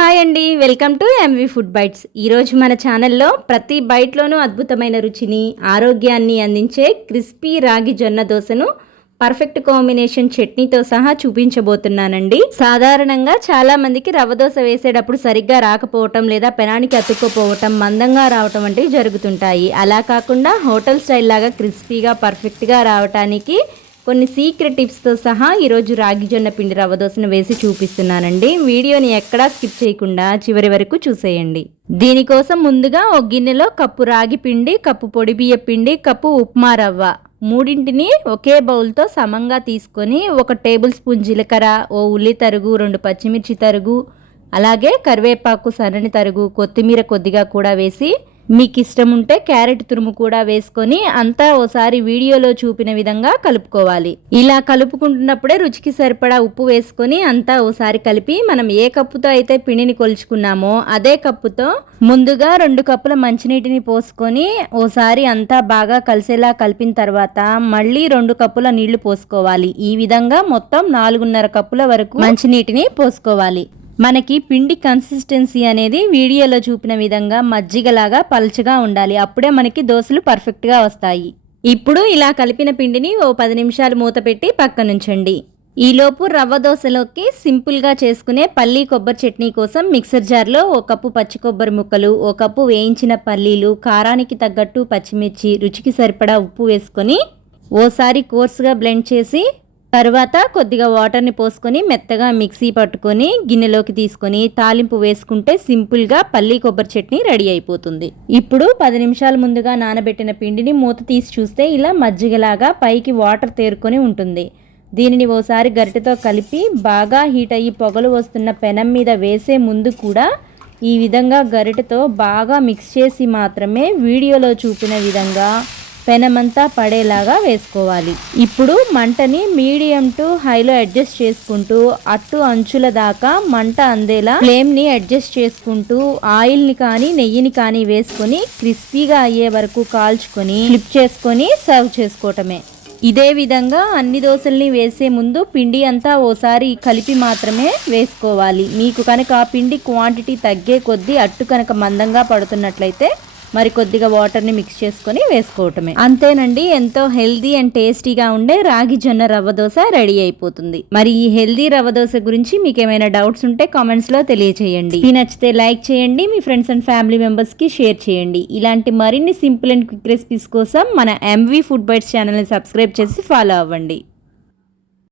Hi అండి, welcome to MV food bites. ఈరోజు మన ఛానల్లో ప్రతి బైట్లోనూ అద్భుతమైన రుచిని, ఆరోగ్యాన్ని అందించే క్రిస్పీ రాగి జొన్న దోశను పర్ఫెక్ట్ కాంబినేషన్ చట్నీతో సహా చూపించబోతున్నానండి. సాధారణంగా చాలా మందికి రవ్వ దోశ వేసేటప్పుడు సరిగ్గా రాకపోవటం లేదా పెనానికి అతుక్కుపోవటం, మందంగా రావటం వంటివి జరుగుతుంటాయి. అలా కాకుండా హోటల్ స్టైల్ లాగా క్రిస్పీగా పర్ఫెక్ట్గా రావటానికి కొన్ని సీక్రెట్ టిప్స్తో సహా ఈరోజు రాగి జొన్న పిండి రవ్వ దోశను వేసి చూపిస్తున్నానండి. వీడియోని ఎక్కడా స్కిప్ చేయకుండా చివరి వరకు చూసేయండి. దీనికోసం ముందుగా ఒక గిన్నెలో కప్పు రాగి పిండి, కప్పు పొడి బియ్య పిండి, కప్పు ఉప్మా రవ్వ మూడింటిని ఒకే బౌల్తో సమంగా తీసుకొని 1 టేబుల్ స్పూన్ జీలకర్ర, ఓ ఉల్లి తరుగు, 2 పచ్చిమిర్చి తరుగు, అలాగే కరివేపాకు సన్నని తరుగు, కొత్తిమీర కొద్దిగా కూడా వేసి మీకు ఇష్టం ఉంటే క్యారెట్ తురుము కూడా వేసుకొని అంతా ఓసారి వీడియోలో చూపిన విధంగా కలుపుకోవాలి. ఇలా కలుపుకుంటున్నప్పుడే రుచికి సరిపడా ఉప్పు వేసుకొని అంతా ఓసారి కలిపి మనం ఏ కప్పుతో అయితే పిండిని కొలుచుకున్నామో అదే కప్పుతో ముందుగా 2 కప్పుల మంచినీటిని పోసుకొని ఓసారి అంతా బాగా కలిసేలా కలిపిన తర్వాత మళ్ళీ 2 కప్పుల నీళ్లు పోసుకోవాలి. ఈ విధంగా మొత్తం 4.5 కప్పుల వరకు మంచినీటిని పోసుకోవాలి. మనకి పిండి కన్సిస్టెన్సీ అనేది వీడియోలో చూపిన విధంగా మజ్జిగలాగా పల్చగా ఉండాలి. అప్పుడే మనకి దోశలు పర్ఫెక్ట్గా వస్తాయి. ఇప్పుడు ఇలా కలిపిన పిండిని ఓ 10 నిమిషాలు మూత పెట్టి పక్కనుంచండి. ఈలోపు రవ్వ దోశలోకి సింపుల్గా చేసుకునే పల్లీ కొబ్బరి చట్నీ కోసం మిక్సర్ జార్లో 1 కప్పు పచ్చి కొబ్బరి ముక్కలు, 1 కప్పు వేయించిన పల్లీలు, కారానికి తగ్గట్టు పచ్చిమిర్చి, రుచికి సరిపడా ఉప్పు వేసుకొని ఓసారి కోర్సుగా బ్లెండ్ చేసి తర్వాత కొద్దిగా వాటర్ని పోసుకొని మెత్తగా మిక్సీ పట్టుకొని గిన్నెలోకి తీసుకొని తాలింపు వేసుకుంటే సింపుల్గా పల్లీ కొబ్బరి చట్నీ రెడీ అయిపోతుంది. ఇప్పుడు 10 నిమిషాల ముందుగా నానబెట్టిన పిండిని మూత తీసి చూస్తే ఇలా మజ్జిగలాగా పైకి వాటర్ తేరుకొని ఉంటుంది. దీనిని ఓసారి గరిటెతో కలిపి బాగా హీట్ అయ్యి పొగలు వస్తున్న పెనం మీద వేసే ముందు కూడా ఈ విధంగా గరిటెతో బాగా మిక్స్ చేసి మాత్రమే వీడియోలో చూపిన విధంగా పెనమంతా పడేలాగా వేసుకోవాలి. ఇప్పుడు మంటని మీడియం టు హైలో అడ్జస్ట్ చేసుకుంటూ అట్టు అంచుల దాకా మంట అందేలా ఫ్లేమ్ని అడ్జస్ట్ చేసుకుంటూ ఆయిల్ని కానీ నెయ్యిని కానీ వేసుకొని క్రిస్పీగా అయ్యే వరకు కాల్చుకొని ఫ్లిప్ చేసుకొని సర్వ్ చేసుకోవటమే. ఇదే విధంగా అన్ని దోశల్ని వేసే ముందు పిండి అంతా ఓసారి కలిపి మాత్రమే వేసుకోవాలి. మీకు కనుక పిండి క్వాంటిటీ తగ్గే కొద్దీ అట్టు కనుక మందంగా పడుతున్నట్లయితే మరి కొద్దిగా వాటర్ని మిక్స్ చేసుకొని వేసుకోవటమే. అంతేనండి, ఎంతో హెల్దీ అండ్ టేస్టీగా ఉండే రాగి జొన్న రవ్వ దోశ రెడీ అయిపోతుంది. మరి ఈ హెల్దీ రవ్వ దోశ గురించి మీకు ఏమైనా డౌట్స్ ఉంటే కామెంట్స్లో తెలియచేయండి. ఈ నచ్చితే లైక్ చేయండి, మీ ఫ్రెండ్స్ అండ్ ఫ్యామిలీ మెంబర్స్కి షేర్ చేయండి. ఇలాంటి మరిన్ని సింపుల్ అండ్ క్విక్ రెసిపీస్ కోసం మన ఎంవి ఫుడ్ బైట్స్ ఛానల్ని సబ్స్క్రైబ్ చేసి ఫాలో అవ్వండి.